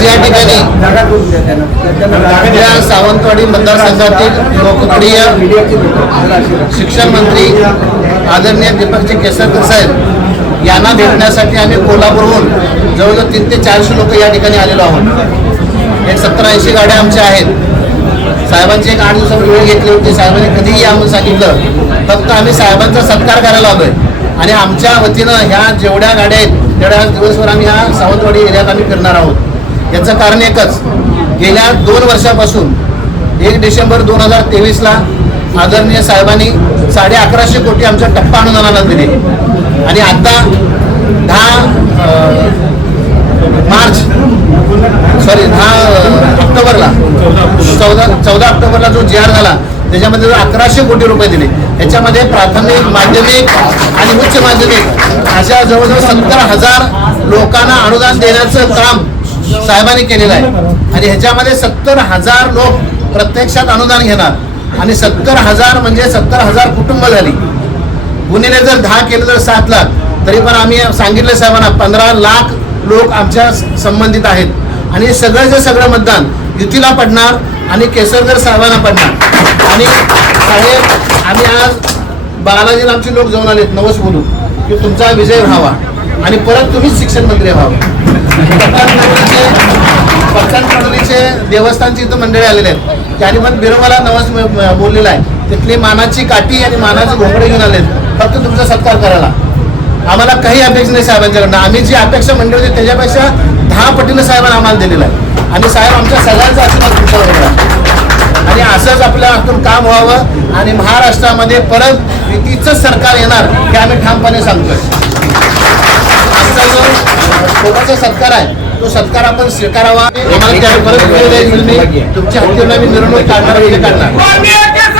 आज या ठिकाणी या सावंतवाडी मतदारसंघातील लोकप्रिय शिक्षण मंत्री आदरणीय दीपकजी केसरकर साहेब यांना भेटण्यासाठी आम्ही कोल्हापूरहून जवळजवळ तीन ते चारशे लोक या ठिकाणी आलेलो आहोत. एक सत्तर ऐंशी गाड्या आमच्या आहेत. साहेबांची एक आठ दिवसापूर्वी वेळ घेतली होती. साहेबांनी कधीही आम्ही सांगितलं फक्त आम्ही साहेबांचा सत्कार करायला आलोय. आणि आमच्या वतीनं ह्या जेवढ्या गाड्या आहेत तेवढ्या दिवसभर आम्ही ह्या सावंतवाडी एरियात आम्ही फिरणार आहोत. याचं कारण एकच. गेल्या दोन वर्षापासून एक डिसेंबर दोन हजार तेवीसला आदरणीय साहेबांनी साडे अकराशे कोटी आमच्या टप्पा अनुदानाला दिले. आणि आता दहा मार्च सॉरी दहा ऑक्टोबरला चौदा चौदा ऑक्टोबरला जो जी आर झाला त्याच्यामध्ये जो अकराशे कोटी रुपये दिले. याच्यामध्ये प्राथमिक माध्यमिक आणि उच्च माध्यमिक अशा जवळजवळ सत्तर हजार लोकांना अनुदान देण्याचं काम साहेबांनी केलेलं आहे. आणि ह्याच्यामध्ये सत्तर हजार लोक प्रत्यक्षात अनुदान घेणार. आणि सत्तर हजार म्हणजे सत्तर हजार कुटुंब झाली. गुन्हेने जर दहा केलं तर सात लाख. तरी पण आम्ही सांगितलं साहेबांना पंधरा लाख लोक आमच्या संबंधित आहेत. आणि सगळं सगळं सगळं मतदान युतीला पडणार आणि केसरकर साहेबांना पडणार. आणि साहेब आम्ही आज बालाजीला आमचे लोक जाऊन आलेत नवस बोलू की तुमचा विजय व्हावा. आणि परत तुम्हीच शिक्षण मंत्री व्हावा. पट्टण कडोलीचे देवस्थानची इथं मंडळी आलेले आहेत. त्यांनी पण बिरोबाला नवस बोललेला आहे. तिथली मानाची काठी आणि मानाचे घोंगडे घेऊन आलेत. फक्त तुमचा सत्कार करायला. आम्हाला काही अपेक्षा नाही साहेबांच्याकडनं. आम्ही जी अपेक्षा मंडळी होती त्याच्यापेक्षा दहा पटीनं साहेबांना आम्हाला दिलेला आहे. आणि साहेब आमच्या सगळ्यांचा आशीर्वाद तुमच्यावर आणि असंच आपल्या हातून काम व्हावं आणि महाराष्ट्रामध्ये परत युतीचंच सरकार येणार हे आम्ही ठामपणे सांगतोय. आजचा जो कोणाचा सत्कार आहे तो सत्कार आपण स्वीकारावा. आम्हाला त्यावेळी परत वेळ तुमच्या हत्तीवर आम्ही मिरवणूक काढणार म्हणजे काढणार.